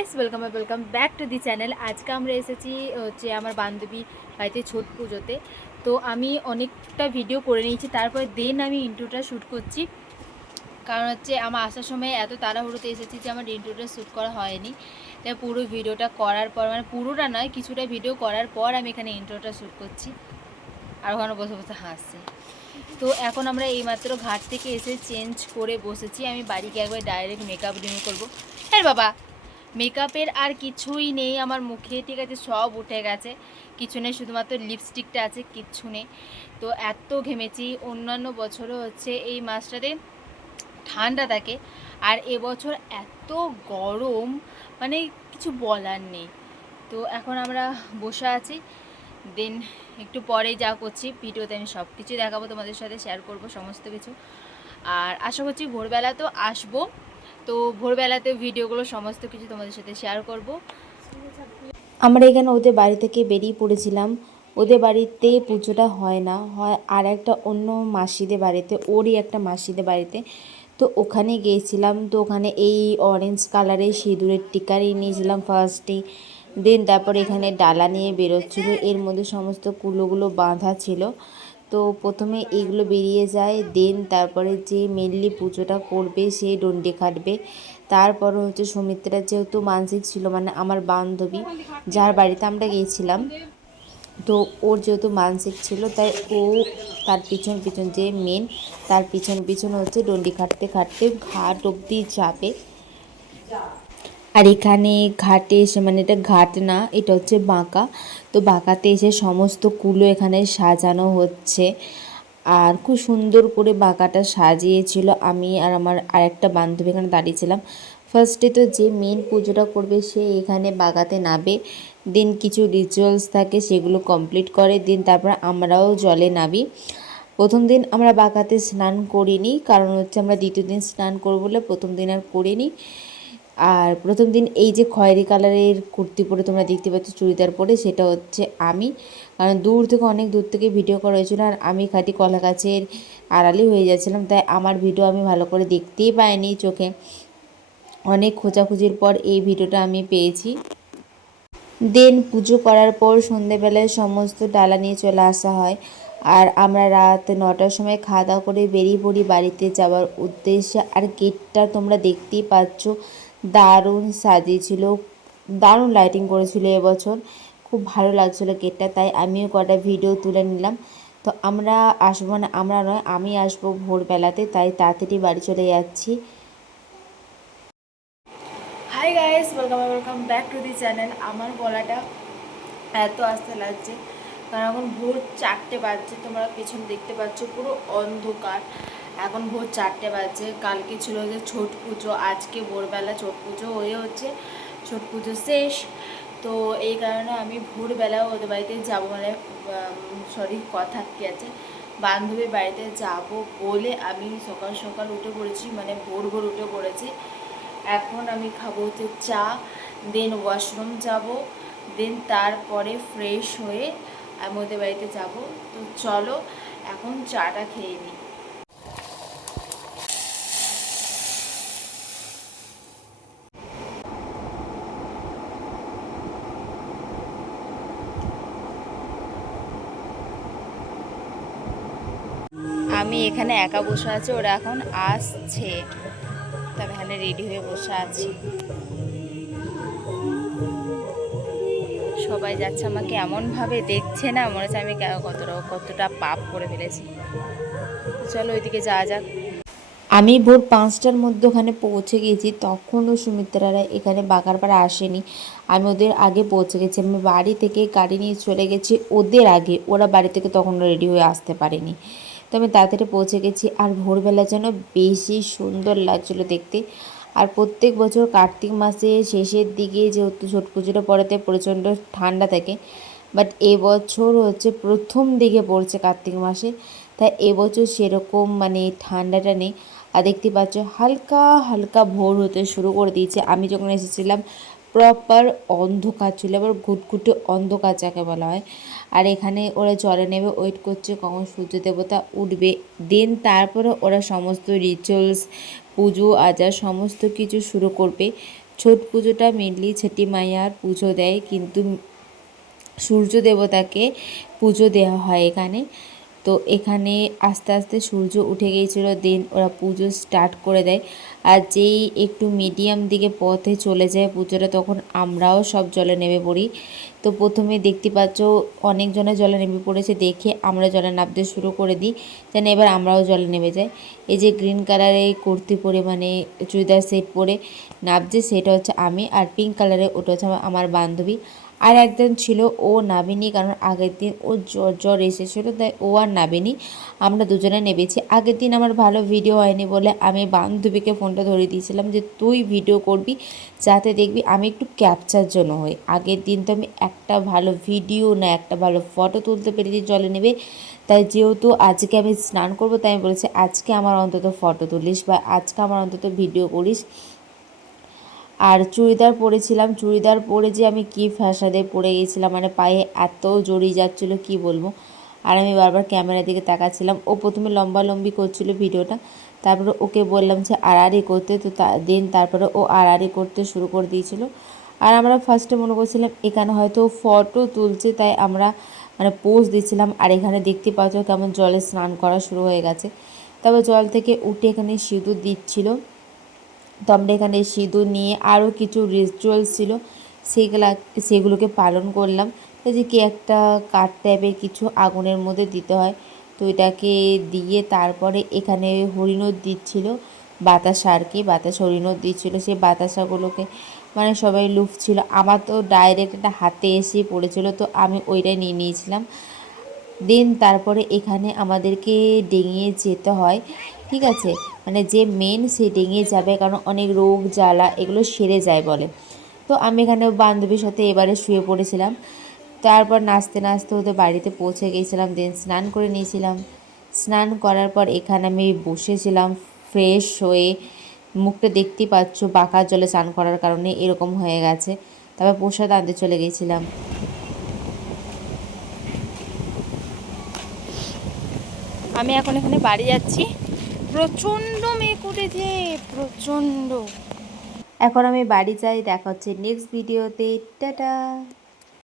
Guys welcome back to the channel. আজকে আমরা এসেছি হচ্ছে আমার বান্ধবী বাড়িতে ছট পুজোতে। তো আমি অনেকটা ভিডিও করে নিয়েছি, তারপর দেন আমি ইন্ট্রোটা শ্যুট করছি। কারণ হচ্ছে আমার আসার সময় এত তাড়াহুড়োতে এসেছি যে আমার ইন্ট্রোটা শ্যুট করা হয়নি। তাই পুরো ভিডিওটা করার পর, মানে পুরোটা নয়, কিছুটা ভিডিও করার পর আমি এখানে ইন্ট্রোটা শ্যুট করছি। আর ওখানে বসে বসে হাসছে। তো এখন আমরা এইমাত্র ঘাট থেকে এসে চেঞ্জ করে বসেছি। আমি বাড়িকে একবার ডাইরেক্ট মেকআপ রিমুভ করবো। হ্যাঁ বাবা, মেকআপের আর কিছুই নেই আমার মুখে, ঠিক আছে, সব উঠে গেছে, কিছু নেই, শুধুমাত্র লিপস্টিকটা আছে, কিচ্ছু নেই। তো এত ঘেমেছি। অন্যান্য বছরও হচ্ছে এই মাসটাতে ঠান্ডা থাকে, আর এবছর এত গরম, মানে কিছু বলার নেই। তো এখন আমরা বসে আছি, দেন একটু পরেই যা করছি ভিডিওতে আমি সব কিছু দেখাবো, তোমাদের সাথে শেয়ার করব সমস্ত কিছু। আর আশা করছি ভোরবেলা তো আসবো, তো ভোরবেলাতে ভিডিওগুলো সমস্ত কিছু তোমাদের সাথে শেয়ার করব। আমরা এখানে ওদের বাড়ি থেকে বেরিয়ে পড়েছিলাম। ওদের বাড়িতে পুজোটা হয় না, হয় আর একটা অন্য মাসিদের বাড়িতে, ওরই একটা মাসিদের বাড়িতে। তো ওখানে গিয়েছিলাম। তো ওখানে এই অরেঞ্জ কালারের সিঁদুরের টিকারি নিয়েছিলাম ফার্স্টে। দেন তারপর এখানে ডালা নিয়ে বেরোচ্ছিলো, এর মধ্যে সমস্ত কুলোগুলো বাঁধা ছিল। তো প্রথমে এইগুলো বেরিয়ে যায়, দেন তারপরে যে মেনলি পুজোটা করবে সে ডন্ডি খাটবে। তারপর হচ্ছে সুমিত্রার যেহেতু মানসিক ছিল, মানে আমার বান্ধবী যার বাড়িতে আমরা গিয়েছিলাম, তো ওর যেহেতু মানসিক ছিল তাই ও তার পিছন পিছন যে মেন, তার পিছন পিছন হচ্ছে ডন্ডি খাটতে খাটতে ঘাট অবধি যাবে। আর এখানে ঘাটে এসে, মানে এটা ঘাট না, এটা হচ্ছে বাঁকা। তো বাঁকাতে এসে সমস্ত কুলো এখানে সাজানো হচ্ছে, আর খুব সুন্দর করে বাঁকাটা সাজিয়েছিল। আমি আর আমার আরেকটা বান্ধবী এখানে দাঁড়িয়েছিলাম। ফার্স্টে তো যে মেন পুজোটা করবে সে এখানে বাগাতে নাবে, দেন কিছু রিচুয়ালস থাকে সেগুলো কমপ্লিট করে, দেন তারপর আমরাও জলে নাবি। প্রথম দিন আমরা বাগাতে স্নান করিনি, কারণ হচ্ছে আমরা দ্বিতীয় দিন স্নান করবো বলে প্রথম দিন আর করিনি। আর প্রথম দিন এই যে খয়েরি কালারের কুর্তি পরে তোমরা দেখতে পাচ্ছ, চুড়িদার পরে, সেটা হচ্ছে আমি। কারণ দূর থেকে, অনেক দূর থেকে ভিডিও করা হয়েছিল, আর আমি খাঁটি কলা গাছের আড়ালে হয়ে যাচ্ছিলাম, তাই আমার ভিডিও আমি ভালো করে দেখতেই পাইনি চোখে। অনেক খোঁজাখুঁজির পর এই ভিডিওটা আমি পেয়েছি। দেন পুজো করার পর সন্ধেবেলায় সমস্ত ডালা নিয়ে চলে আসা হয়, আর আমরা রাত 9টার সময় খাওয়া দাওয়া করে বেরিয়ে পড়ি বাড়িতে যাওয়ার উদ্দেশ্যে। আর গেটটা তোমরা দেখতেই পাচ্ছ, দারুণ সাজিয়েছিল, দারুণ লাইটিং করেছিল এবছর, খুব ভালো লাগছিলো গেটটা, তাই আমিও কটা ভিডিও তুলে নিলাম। তো আমরা আসবো, মানে আমরা নয়, আমি আসবো ভোরবেলাতে, তাই তাড়াতাড়ি বাড়ি চলে যাচ্ছি। Hi guys, welcome back to the channel. আমার গলাটা এত আস্তে লাগছে কারণ এখন ভোর 4টে বাজছে, তোমরা পেছনে দেখতে পাচ্ছ পুরো অন্ধকার। এখন ভোর 4টে বাজছে। কালকে ছিল যে ছট পুজো, আজকে ভোরবেলা ছট পুজো হয়ে হচ্ছে ছট পুজো শেষ। তো এই কারণে আমি ভোরবেলা ওদের বাড়িতে যাবো, মানে কথা কি আছে, বান্ধবীর বাড়িতে যাব বলে আমি সকাল সকাল উঠে পড়েছি, মানে ভোর ভোর উঠে পড়েছি। এখন আমি খাবো হচ্ছে চা, দেন ওয়াশরুম যাব, দেন তারপরে ফ্রেশ হয়ে আমি ওদের বাড়িতে যাব। তো চলো এখন চাটা খেয়ে নিই। আমি এখানে একা বসে আছি, ওরা এখন আসছে, তবে এখানে রেডি হয়ে বসে আছি। সবাই যাচ্ছে, আমাকে এমনভাবে দেখছে না, মনে হচ্ছে আমি কতটা পাপ করে ফেলেছি। চলো ওইদিকে যাওয়া যাক। আমি ভোর 5টার মধ্যে ওখানে পৌঁছে গেছি, তখনও সুমিত্রারা এখানে বাগারপাড়া আসেনি। আমি ওদের আগে পৌঁছে গেছি, আমি বাড়ি থেকে গাড়ি নিয়ে চলে গেছি ওদের আগে, ওরা বাড়ি থেকে তখন রেডি হয়ে আসতে পারেনি। তো আমি তাড়াতাড়ি পৌঁছে গেছি, আর ভোরবেলা যেন বেশি সুন্দর লাগছিলো দেখতে। আর প্রত্যেক বছর কার্তিক মাসে শেষের দিকে যেহেতু ছট পুজোটা পড়াতে প্রচণ্ড ঠান্ডা থাকে, বাট এবছর হচ্ছে প্রথম দিকে পড়ছে কার্তিক মাসে, তাই এবছর সেরকম মানে ঠান্ডাটা নেই। আর দেখতে পাচ্ছ হালকা হালকা ভোর হতে শুরু করে দিয়েছে। আমি যখন এসেছিলাম প্রপার অন্ধকার ছিল, আবার ঘুটঘুটে অন্ধকার যাকে বলা হয়। আর এখানে ওরা জলে নেবে, ওয়েট করছে কখন সূর্য দেবতা উঠবে, দেন তারপরে ওরা সমস্ত রিচুয়ালস, পুজো আচার সমস্ত কিছু শুরু করবে। ছট পুজোটা মেনলি ছটি মাইয়ার পুজো দেয়, কিন্তু সূর্য দেবতাকে পুজো দেওয়া হয় এখানে। তো এখানে আস্তে আস্তে সূর্য উঠে গিয়েছিল, দেন ওরা পুজো স্টার্ট করে দেয়। আর যেই একটু মিডিয়াম দিকে পথে চলে যায় পুজোটা, তখন আমরাও সব জলে নেমে পড়ি। তো প্রথমে দেখতে পাচ্ছ অনেকজনে জলে নেমে পড়েছে, দেখে আমরা জলে নামতে শুরু করে দিই, যেন এবার আমরাও জলে নেমে যাই। এই যে গ্রিন কালারে কুর্তি পরে, মানে চুড়িদার সেট পরে নামছে, সেটা হচ্ছে আমি। আর পিঙ্ক কালারে ওটা হচ্ছে আমার বান্ধবী। আর একজন ছিল, ও নামেনি, কারণ আগের দিন ও জ্বর এসেছিলো, তাই ও আর নামেনি। আমরা দুজনে নেমেছি। আগের দিন আমার ভালো ভিডিও হয়নি বলে আমি বান্ধবীকে ফোনটা ধরিয়ে দিয়েছিলাম যে তুই ভিডিও করবি, যাতে দেখবি আমি একটু ক্যাপচার জন্য হই। আগের দিন তো আমি একটা ভালো ভিডিও না একটা ভালো ফটো তুলতে পেরেছি জলে নেবে। তাই যেহেতু আজকে আমি স্নান করবো, তাই আমি বলেছি আজকে আমার অন্তত ফটো তুলিস বা আজকে আমার অন্তত ভিডিও করিস। আর চুড়িদার পরেছিলাম, চুড়িদার পরে যে আমি কি ফ্যাসাদে পরে গেছিলাম, মানে পায়ে এত জড়িয়ে যাচ্ছিলো কি বলবো। আর আমি বারবার ক্যামেরার দিকে তাকাচ্ছিলাম। ও প্রথমে লম্বালম্বি করছিল ভিডিওটা, তারপরে ওকে বললাম যে আড়াআড়ি করতে, তো তারপরে ও আড়াআড়ি করতে শুরু করে দিয়েছিল। আর আমরা ফার্স্টে মনে করছিলাম এখানে হয়তো ফটো তুলছে, তাই আমরা মানে পোজ দিচ্ছিলাম। আর এখানে দেখতে পাচ্ছ কেমন জলে স্নান করা শুরু হয়ে গেছে। তারপর জল থেকে উঠে এখানে সিঁদুর দিচ্ছিল। তো আমরা এখানে সিঁদুর নিয়ে আরও কিছু রিচুয়ালস ছিল, সেগুলোকে পালন করলাম। এই যে কি একটা কাঠ টাইপের কিছু আগুনের মধ্যে দিতে হয়, তো এটাকে দিয়ে তারপরে এখানে হরিণর দিচ্ছিল, বাতাসা আর কি, বাতাসা হরিণর দিচ্ছিলো। সেই বাতাসাগুলোকে মানে সবাই লুফছিল। আমার তো ডাইরেক্ট একটা হাতে এসে পড়েছিল, তো আমি ওইটাই নিয়ে নিয়েছিলাম। দেন তারপরে এখানে আমাদেরকে ডিঙিয়ে যেতে হয়, ঠিক আছে, মানে যে মেন সে ডিঙিয়ে যাবে, কারণ অনেক রোগ জ্বালা এগুলো সেরে যায় বলে। তো আমি এখানে বান্ধবীর সাথে এবারে শুয়ে পড়েছিলাম। তারপর নাচতে নাচতে ওদের বাড়িতে পৌঁছে গিয়েছিলাম, দেন স্নান করে নিয়েছিলাম। স্নান করার পর এখানে আমি বসেছিলাম ফ্রেশ হয়ে। মুখটা দেখতেই পাচ্ছ বাঁকা জলে স্নান করার কারণে এরকম হয়ে গেছে। তারপর প্রসাদ আনতে চলে গেছিলাম। আমি এখন এখানে বাড়ি যাচ্ছি, প্রচণ্ড মেঘ উঠেছে, প্রচণ্ড। এখন আমি বাড়ি যাই, দেখা হচ্ছে নেক্সট ভিডিওতে। টাটা।